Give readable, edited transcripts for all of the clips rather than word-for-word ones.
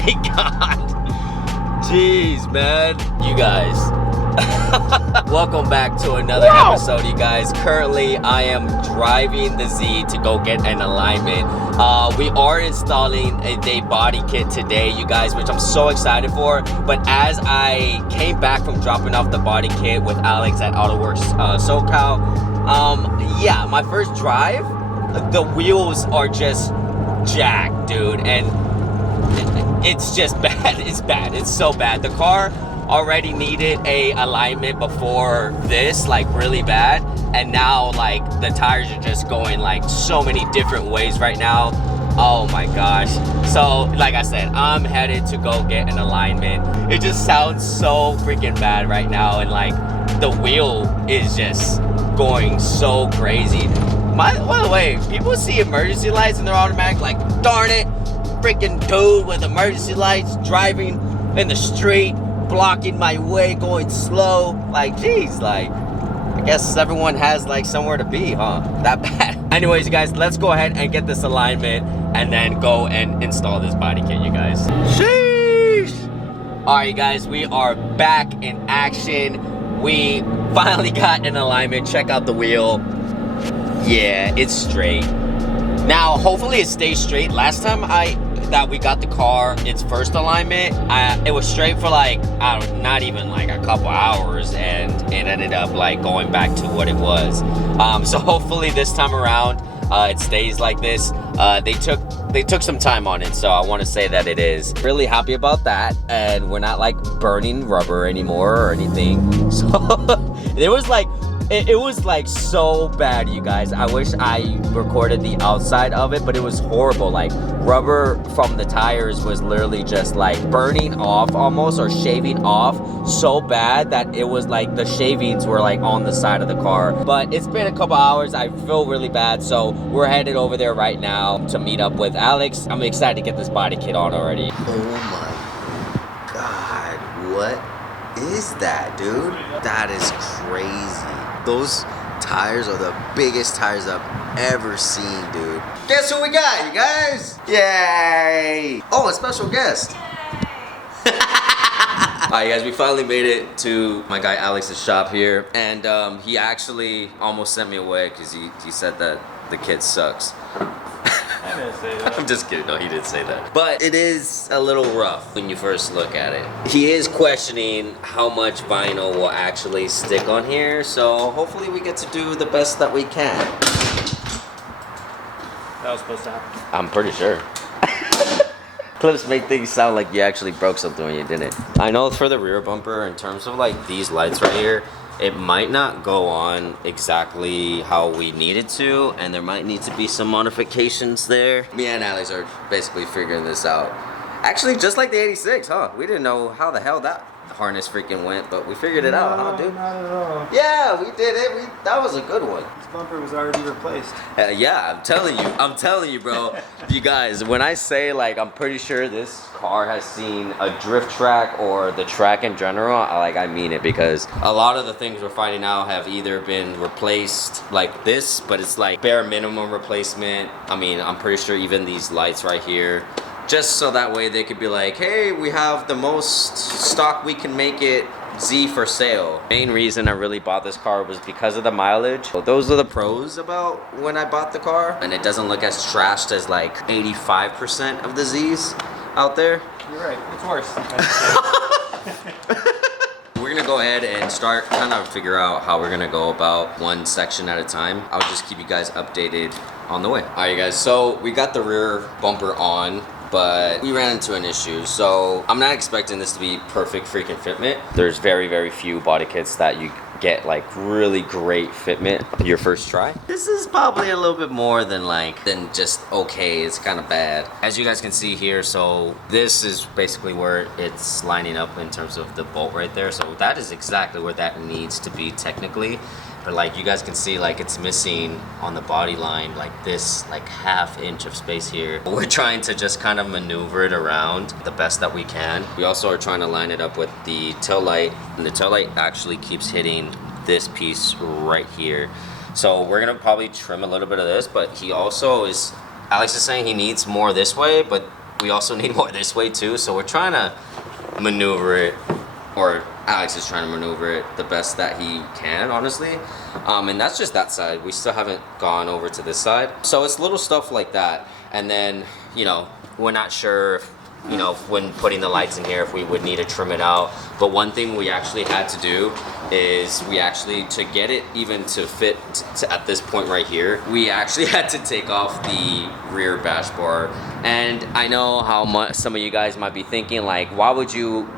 my god. Jeez, man. You guys. Welcome back to another episode, you guys. Currently, I am driving the Z to go get an alignment. We are installing a body kit today, you guys, which I'm so excited for. But as I came back from dropping off the body kit with Alex at AutoWorks SoCal, yeah, my first drive, the wheels are just jacked, dude, and it's just bad. It's bad. It's so bad. The car already needed a alignment before this, like really bad, and now like the tires are just going like so many different ways right now. Oh my gosh. So like I said, I'm headed to go get an alignment. It just sounds so freaking bad right now, and like the wheel is just going so crazy. By the way, people see emergency lights and they're automatic like, darn it, freaking dude with emergency lights driving in the street, blocking my way, going slow. Like, geez, like, I guess everyone has like somewhere to be, huh? That bad. Anyways, you guys, let's go ahead and get this alignment and then go and install this body kit, you guys. Sheesh! Alright, you guys, we are back in action. We finally got an alignment. Check out the wheel. Yeah, it's straight. Now, hopefully it stays straight. Last time that we got the car, its first alignment, it was straight for like, not even like a couple hours, and it ended up like going back to what it was. So hopefully this time around, it stays like this. They took some time on it, so I want to say that it is. Really happy about that, and we're not like burning rubber anymore or anything. So it was like so bad, you guys. I wish I recorded the outside of it, but it was horrible. Like rubber from the tires was literally just like burning off almost, or shaving off so bad that it was like the shavings were like on the side of the car. But it's been a couple hours. I feel really bad, so we're headed over there right now to meet up with Alex. I'm excited to get this body kit on already. Oh my god, what is that, dude? That is crazy. Those tires are the biggest tires I've ever seen, dude. Guess who we got, you guys? Yay! Oh, a special guest. Alright, guys, we finally made it to my guy Alex's shop here, and he actually almost sent me away because he said that the kid sucks. I didn't say that. I'm just kidding. No, he didn't say that. But it is a little rough when you first look at it. He is questioning how much vinyl will actually stick on here, so hopefully we get to do the best that we can. That was supposed to happen. I'm pretty sure. Clips make things sound like you actually broke something when you didn't. I know for the rear bumper, in terms of like these lights right here, it might not go on exactly how we need it to, and there might need to be some modifications there. Me and Alex are basically figuring this out. Actually, just like the 86, huh? We didn't know how the hell that harness freaking went, but we figured it out, huh, dude? Not at all. Yeah, we did it. That was a good one. This bumper was already replaced. Yeah, I'm telling you, bro. You guys, when I say like I'm pretty sure this car has seen a drift track or the track in general, I mean it, because a lot of the things we're finding out have either been replaced like this, but it's like bare minimum replacement. I mean, I'm pretty sure even these lights right here, just so that way they could be like, hey, we have the most stock we can make it Z for sale. Main reason I really bought this car was because of the mileage. So those are the pros about when I bought the car, and it doesn't look as trashed as like 85% of the Z's out there. You're right, it's worse. We're gonna go ahead and start trying to figure out how we're gonna go about one section at a time. I'll just keep you guys updated on the way. All right, you guys, so we got the rear bumper on, but we ran into an issue. So I'm not expecting this to be perfect freaking fitment. There's very, very few body kits that you get like really great fitment your first try. This is probably a little bit more than just okay. It's kind of bad. As you guys can see here, so this is basically where it's lining up in terms of the bolt right there. So that is exactly where that needs to be technically. But like you guys can see, like it's missing on the body line, like this like ½ inch of space here. We're trying to just kind of maneuver it around the best that we can. We also are trying to line it up with the tail light, and the tail light actually keeps hitting this piece right here. So we're gonna probably trim a little bit of this, but he also is, Alex is saying he needs more this way, but we also need more this way too. So we're trying to maneuver it, or Alex is trying to maneuver it the best that he can, honestly. And that's just that side. We still haven't gone over to this side. So it's little stuff like that. And then, you know, we're not sure if, you know, when putting the lights in here, if we would need to trim it out. But one thing we actually had to do is we actually, to get it even to fit at this point right here, we actually had to take off the rear bash bar. And I know how much some of you guys might be thinking, like, why would you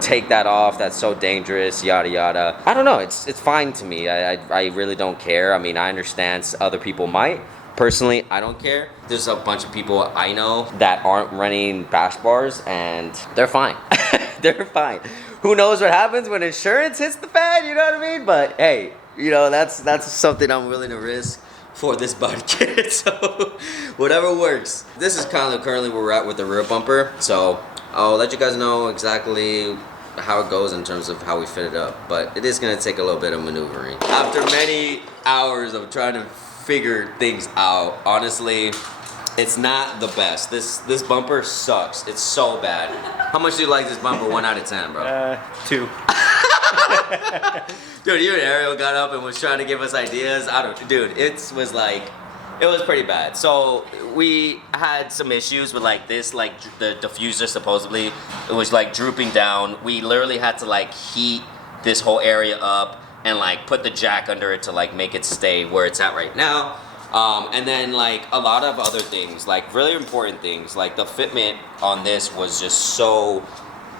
take that off? That's so dangerous, yada yada. I don't know, it's fine to me. I really don't care. I mean, I understand other people might. Personally, I don't care. There's a bunch of people I know that aren't running bash bars and they're fine. They're fine. Who knows what happens when insurance hits the fan, you know what I mean? But hey, you know, that's something I'm willing to risk for this body kit. So whatever works. This is kind of currently where we're at with the rear bumper. So I'll let you guys know exactly how it goes in terms of how we fit it up. But it is gonna take a little bit of maneuvering. After many hours of trying to figure things out, honestly, it's not the best. This bumper sucks. It's so bad. How much do you like this bumper? 1 out of 10, bro. 2. Dude, even Ariel got up and was trying to give us ideas. Dude, it was pretty bad. So we had some issues with like this, like the diffuser supposedly, it was like drooping down. We literally had to like heat this whole area up and like put the jack under it to like make it stay where it's at right now. And then like a lot of other things, like really important things, like the fitment on this was just so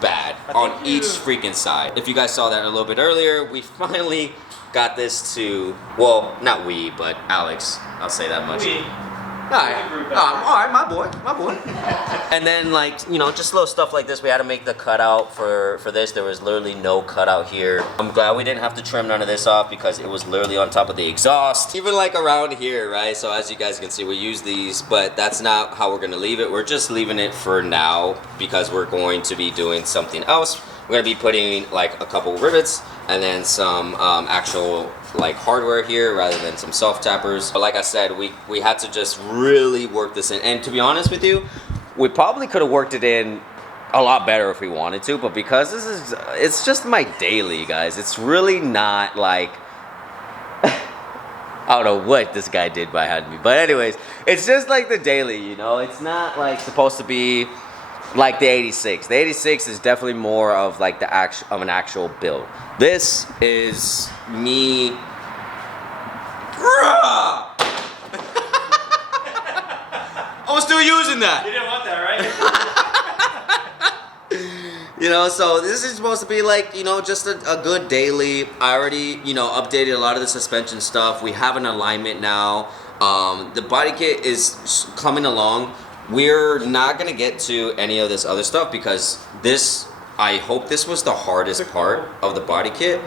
bad on each freaking side. If you guys saw that a little bit earlier, we finally got this to, well, not we, but Alex, I'll say that much. Alright, my boy. And then like, you know, just little stuff like this. We had to make the cutout for this. There was literally no cutout here. I'm glad we didn't have to trim none of this off because it was literally on top of the exhaust. Even like around here, right? So as you guys can see, we use these, but that's not how we're gonna leave it. We're just leaving it for now because we're going to be doing something else. We're gonna be putting like a couple rivets and then some actual like hardware here rather than some self-tappers. But like I said, we had to just really work this in. And to be honest with you, we probably could have worked it in a lot better if we wanted to, but because it's just my daily, guys. It's really not like, I don't know what this guy did behind me. But anyways, it's just like the daily, you know? It's not like supposed to be like the 86. The 86 is definitely more of like an actual build. This is me. I'm still using that. You didn't want that, right? You know, so this is supposed to be like, you know, just a good daily. I already, you know, updated a lot of the suspension stuff. We have an alignment now. The body kit is coming along. We're not gonna get to any of this other stuff because this, I hope this was the hardest part of the body kit,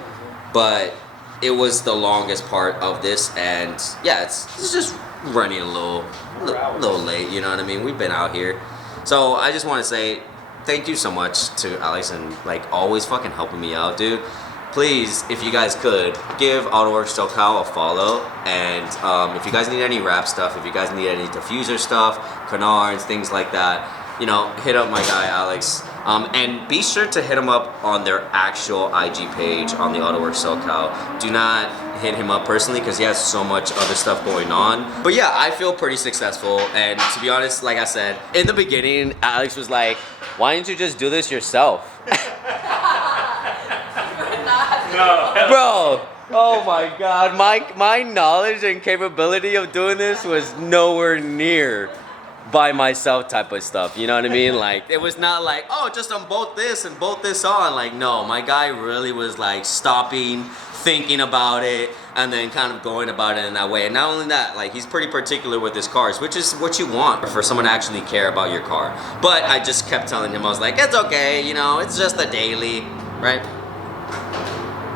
but it was the longest part of this, and yeah, it's just running a little late, you know what I mean? We've been out here. So I just want to say thank you so much to Alex and like always fucking helping me out, dude. Please, if you guys could, give AutoWorks SoCal a follow. And if you guys need any wrap stuff, if you guys need any diffuser stuff, canards, things like that, you know, hit up my guy Alex. And be sure to hit him up on their actual IG page on the AutoWorks SoCal. Do not hit him up personally because he has so much other stuff going on. But yeah, I feel pretty successful. And to be honest, like I said, in the beginning, Alex was like, why didn't you just do this yourself? Bro, oh my god, my knowledge and capability of doing this was nowhere near by myself type of stuff, you know what I mean? Like, it was not like, oh, just unbolt this and bolt this on. Like, no, my guy really was like stopping, thinking about it, and then kind of going about it in that way. And not only that, like, he's pretty particular with his cars, which is what you want for someone to actually care about your car. But I just kept telling him, I was like, it's okay, you know, it's just a daily, right?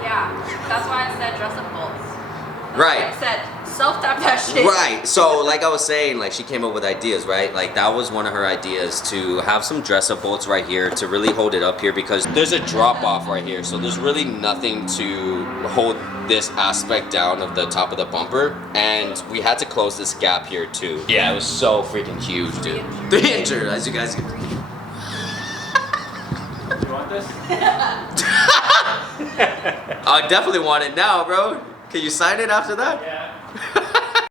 Yeah, that's why I said dress up bolts. Right. I said self-tap that shit. Right. So like I was saying, like she came up with ideas, right? Like that was one of her ideas, to have some dress-up bolts right here to really hold it up here, because there's a drop-off right here. So there's really nothing to hold this aspect down of the top of the bumper, and we had to close this gap here too. Yeah, it was so freaking huge, dude. 3 inches, as you guys can You want this? I definitely want it now, bro. Can you sign it after that? Yeah.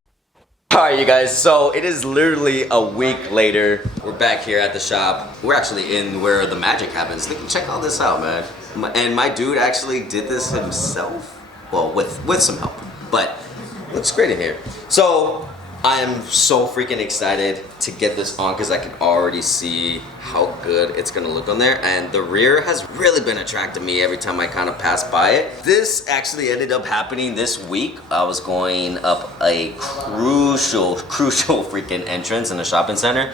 Alright, you guys, so it is literally a week later. We're back here at the shop. We're actually in where the magic happens. Check all this out, man. And my dude actually did this himself. Well, with some help. But it looks great in here. So I am so freaking excited to get this on because I can already see how good it's gonna look on there. And the rear has really been attracting me every time I kind of pass by it. This actually ended up happening this week. I was going up a crucial freaking entrance in a shopping center.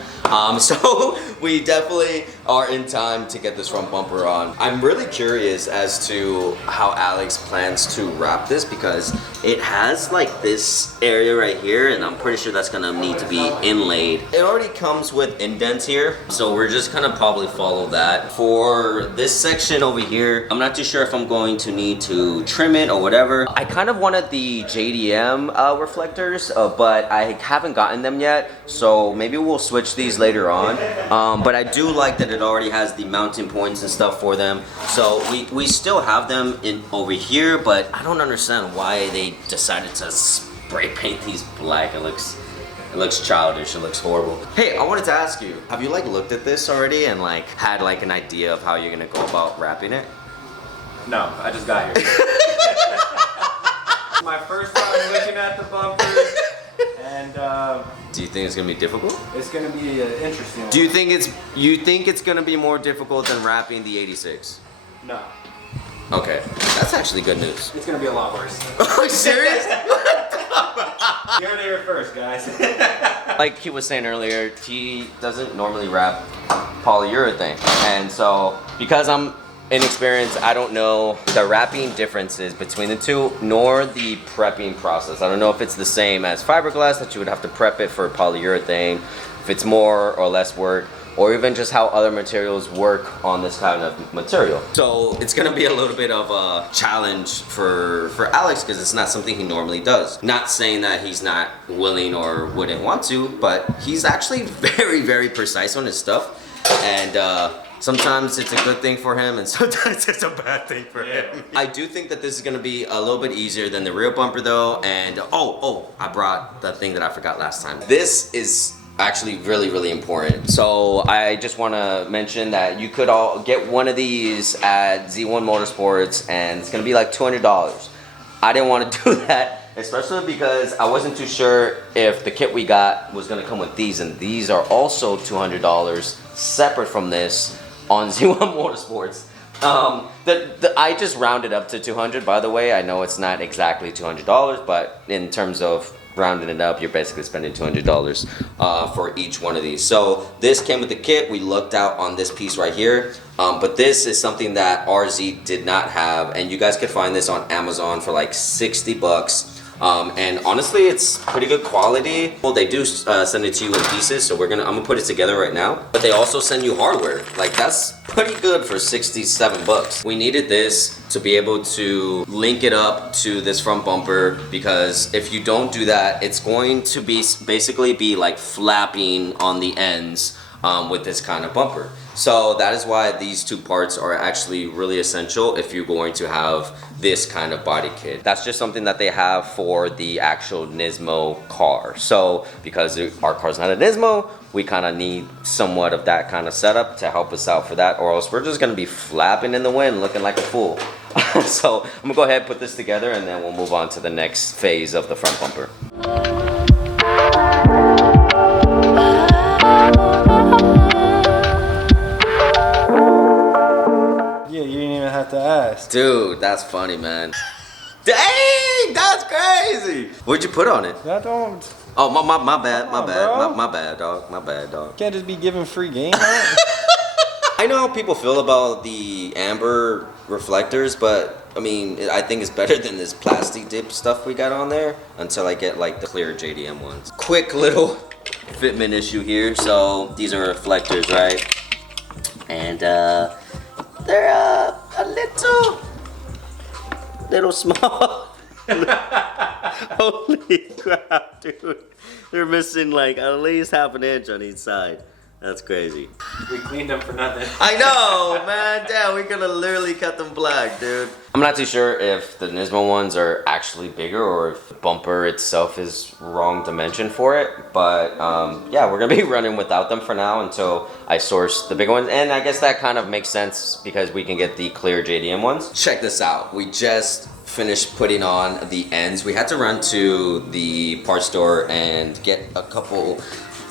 So we definitely are in time to get this front bumper on. I'm really curious as to how Alex plans to wrap this because it has like this area right here and I'm pretty sure that's gonna need to be inlaid. It already comes with indents here, so we're just gonna probably follow that. For this section over here, I'm not too sure if I'm going to need to trim it or whatever. I kind of wanted the JDM reflectors, but I haven't gotten them yet, so maybe we'll switch these later on. But I do like that it already has the mounting points and stuff for them. So we still have them in over here, but I don't understand why they decided to spray paint these black. It looks childish, it looks horrible. Hey, I wanted to ask you, have you like looked at this already and like had like an idea of how you're gonna go about wrapping it? No, I just got here. My first time looking at the bumper, and Do you think it's gonna be difficult? it's gonna be interesting. Do you think it's gonna be more difficult than wrapping the 86? No, Okay, that's actually good news. it's gonna be a lot worse. Are you serious? You heard it here first, guys. Like he was saying earlier, he doesn't normally wrap polyurethane. And so, because I'm inexperienced, I don't know the wrapping differences between the two, nor the prepping process. I don't know if it's the same as fiberglass, that you would have to prep it for polyurethane, if it's more or less work, or even just how other materials work on this kind of material. So it's gonna be a little bit of a challenge for Alex because it's not something he normally does. Not saying that he's not willing or wouldn't want to, but he's actually very, very precise on his stuff. And sometimes it's a good thing for him and sometimes it's a bad thing for him. I do think that this is gonna be a little bit easier than the rear bumper though. And oh, I brought the thing that I forgot last time. This is actually really important. So I just want to mention that you could all get one of these at Z1 Motorsports and it's gonna be like $200. I didn't want to do that, especially because I wasn't too sure if the kit we got was gonna come with these, and these are also $200 separate from this on Z1 Motorsports. I just rounded up to 200, by the way. I know it's not exactly $200, but in terms of rounding it up, you're basically spending $200 for each one of these. So this came with the kit. We looked out on this piece right here, but this is something that RZ did not have, and you guys could find this on Amazon for like 60 bucks. And honestly, it's pretty good quality. Well, they do send it to you in pieces, so I'm gonna put it together right now. But they also send you hardware. Like that's pretty good for 67 bucks. We needed this to be able to link it up to this front bumper, because if you don't do that, it's going to be basically be like flapping on the ends with this kind of bumper. So that is why these two parts are actually really essential if you're going to have this kind of body kit. That's just something that they have for the actual Nismo car. So because our car's not a Nismo, we kind of need somewhat of that kind of setup to help us out for that, or else we're just gonna be flapping in the wind looking like a fool. So I'm gonna go ahead and put this together and then we'll move on to the next phase of the front bumper. Yeah, you didn't even have to ask. Dude, that's funny, man. Dang, that's crazy. What'd you put on it? I don't. Oh, my bad, my Come on, bad, bro. my bad, dog, my bad, dog. Can't just be giving free game out. I know how people feel about the amber reflectors, but I mean, I think it's better than this plastic dip stuff we got on there until I get like the clear JDM ones. Quick little fitment issue here. So these are reflectors, right? And they're a little small. Holy crap, dude. They're missing like at least half an inch on each side. That's crazy. We cleaned them for nothing. I know, man. Damn, we're gonna literally cut them black, dude. I'm not too sure if the Nismo ones are actually bigger or if the bumper itself is wrong dimension for it. But yeah, we're gonna be running without them for now until I source the bigger ones. And I guess that kind of makes sense because we can get the clear JDM ones. Check this out. We just finished putting on the ends. We had to run to the parts store and get a couple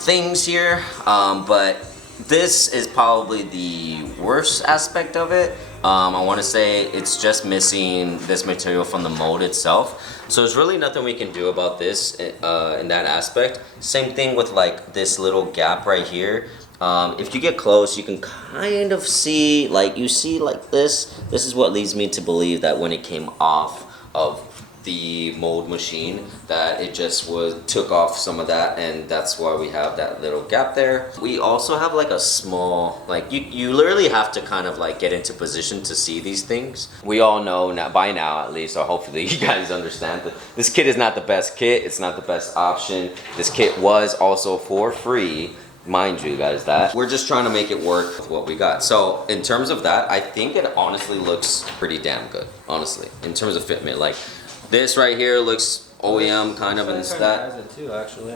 things here, but this is probably the worst aspect of it. I want to say it's just missing this material from the mold itself, so there's really nothing we can do about this in that aspect. Same thing with like this little gap right here. If you get close, you can kind of see, like you see like this is what leads me to believe that when it came off of the mold machine, that it just took off some of that, and that's why we have that little gap there. We also have like a small, like you literally have to kind of like get into position to see these things. We all know now, by now at least, or hopefully you guys understand that this kit is not the best kit. It's not the best option. This kit was also for free, mind you guys, that we're just trying to make it work with what we got. So in terms of that, I think it honestly looks pretty damn good, honestly, in terms of fitment. Like this right here looks OEM kind of, and that has it too, actually.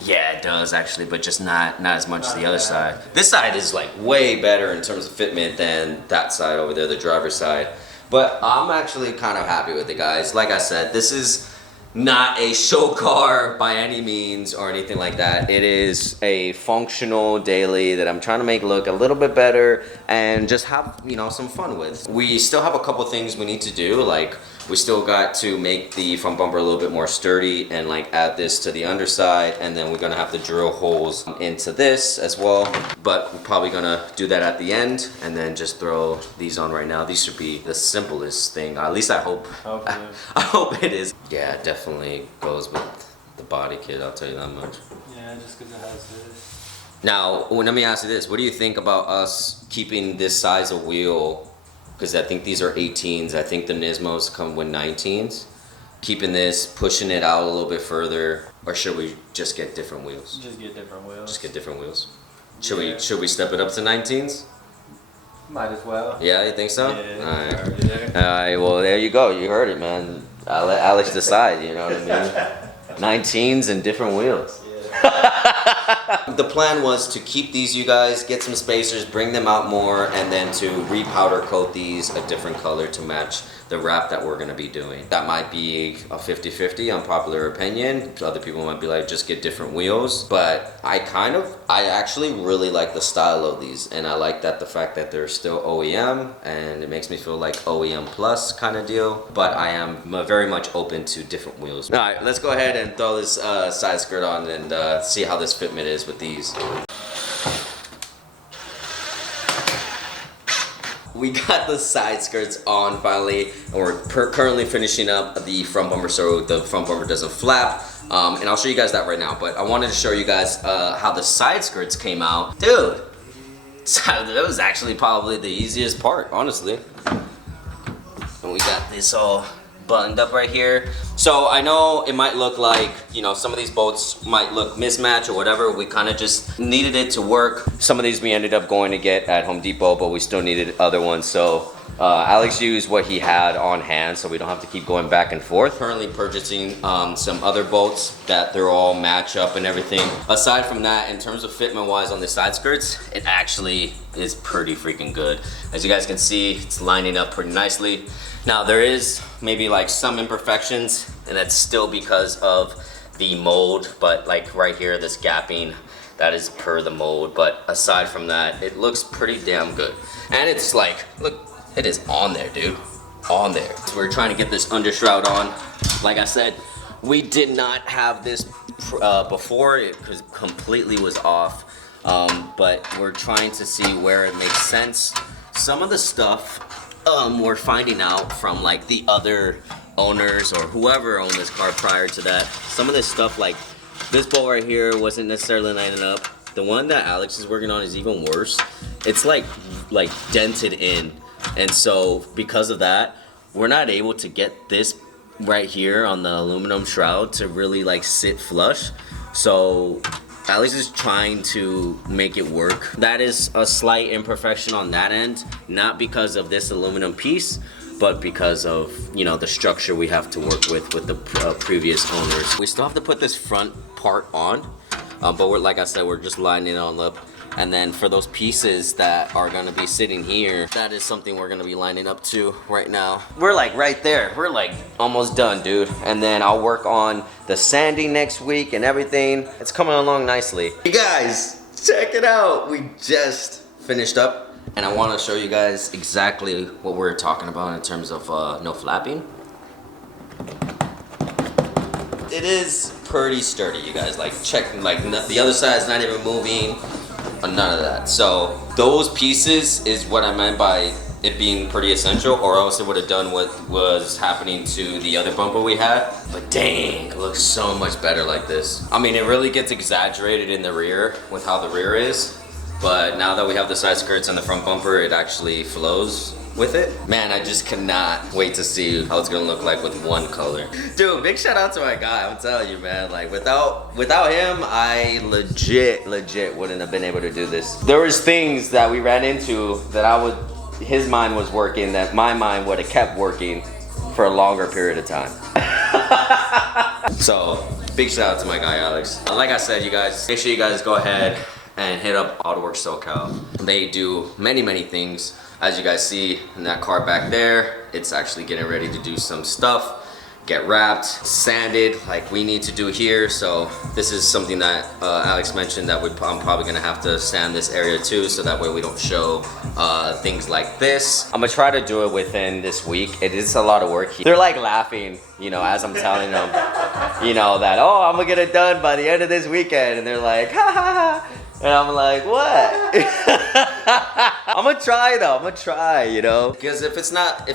yeah, it does actually, but just not as much as the other side. This side is like way better in terms of fitment than that side over there, the driver's side. But I'm actually kind of happy with it, guys. Like I said, this is not a show car by any means or anything like that. It is a functional daily that I'm trying to make look a little bit better and just have, you know, some fun with. We still have a couple things we need to do, like we still got to make the front bumper a little bit more sturdy and like add this to the underside, and then we're gonna have to drill holes into this as well, but we're probably gonna do that at the end and then just throw these on right now. These should be the simplest thing, at least I hope. Hopefully. I hope it is. Yeah, it definitely goes with the body kit, I'll tell you that much. Yeah, just because it has this. Now, let me ask you this. What do you think about us keeping this size of wheel? Because I think these are 18s. I think the Nismos come with 19s. Keeping this, pushing it out a little bit further, or should we just get different wheels? Just get different wheels. Just get different wheels. Should we step it up to 19s? Might as well. Yeah, you think so? Yeah, Alright. already there. Alright, well there you go. You heard it, man. I'll let Alex decide, you know what I mean? 19s and different wheels. The plan was to keep these, you guys, get some spacers, bring them out more, and then to repowder coat these a different color to match the wrap that we're going to be doing. That might be a 50-50, unpopular opinion. Other people might be like, just get different wheels. But I actually really like the style of these, and I like that the fact that they're still OEM, and it makes me feel like OEM plus kind of deal. But I am very much open to different wheels. All right, let's go ahead and throw this side skirt on and see how this fitment is with these. We got the side skirts on finally, and we're currently finishing up the front bumper so the front bumper doesn't flap. And I'll show you guys that right now, but I wanted to show you guys how the side skirts came out. Dude, that was actually probably the easiest part, honestly. And we got this all buttoned up right here. So I know it might look like, you know, some of these bolts might look mismatched or whatever. We kind of just needed it to work. Some of these we ended up going to get at Home Depot, but we still needed other ones. So Alex used what he had on hand so we don't have to keep going back and forth. Currently purchasing some other bolts that they're all match up and everything. Aside from that, in terms of fitment wise on the side skirts, it actually is pretty freaking good. As you guys can see, it's lining up pretty nicely. Now there is maybe like some imperfections, and that's still because of the mold, but like right here, this gapping, that is per the mold. But aside from that, it looks pretty damn good. And it's like, look, it is on there, dude, on there. So we're trying to get this undershroud on. Like I said, we did not have this before, it completely was off. But we're trying to see where it makes sense. Some of the stuff we're finding out from like the other owners or whoever owned this car prior to that. Some of this stuff, like this bolt right here, wasn't necessarily lining up. The one that Alex is working on is even worse. It's like dented in, and so because of that, we're not able to get this right here on the aluminum shroud to really like sit flush. So Alex is trying to make it work. That is a slight imperfection on that end, not because of this aluminum piece, but because of, you know, the structure we have to work with the previous owners. We still have to put this front part on, but we're, like I said, we're just lining it on up. And then for those pieces that are gonna be sitting here, that is something we're gonna be lining up to right now. We're like right there. We're like almost done, dude. And then I'll work on the sanding next week and everything. It's coming along nicely. You guys, check it out. We just finished up. And I wanna show you guys exactly what we're talking about in terms of no flapping. It is pretty sturdy, you guys. Like check, like the other side is not even moving. None of that. So those pieces is what I meant by it being pretty essential, or else it would have done what was happening to the other bumper we had. But dang, it looks so much better like this. I mean, it really gets exaggerated in the rear with how the rear is, but now that we have the side skirts and the front bumper, it actually flows with it. Man, I just cannot wait to see how it's gonna look like with one color. Dude, big shout out to my guy. I'm telling you, man, like without him, I legit wouldn't have been able to do this. There was things that we ran into that his mind was working, that my mind would have kept working for a longer period of time. So, big shout out to my guy, Alex. Like I said, you guys, make sure you guys go ahead and hit up AutoWorks SoCal. They do many things. As you guys see in that car back there, it's actually getting ready to do some stuff, get wrapped, sanded like we need to do here. So this is something that Alex mentioned that I'm probably gonna have to sand this area too, so that way we don't show things like this. I'm gonna try to do it within this week. It is a lot of work. They're like laughing, you know, as I'm telling them, you know, that, oh, I'm gonna get it done by the end of this weekend. And they're like, ha ha ha. And I'm like, what? I'm gonna try though. I'm gonna try, you know, because if it's not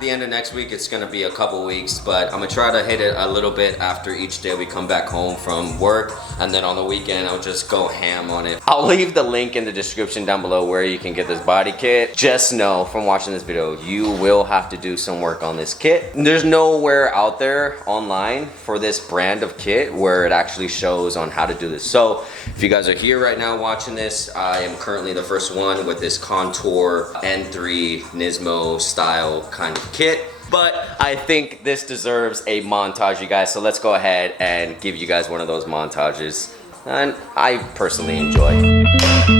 the end of next week, it's gonna be a couple weeks. But I'm gonna try to hit it a little bit after each day we come back home from work, and then on the weekend I'll just go ham on it. I'll leave the link in the description down below where you can get this body kit. Just know from watching this video, you will have to do some work on this kit. There's nowhere out there online for this brand of kit where it actually shows on how to do this. So if you guys are here right now watching this, I am currently the first one with this Contour N3 Nismo style kind of kit. But I think this deserves a montage, you guys. So let's go ahead and give you guys one of those montages. And I personally enjoy.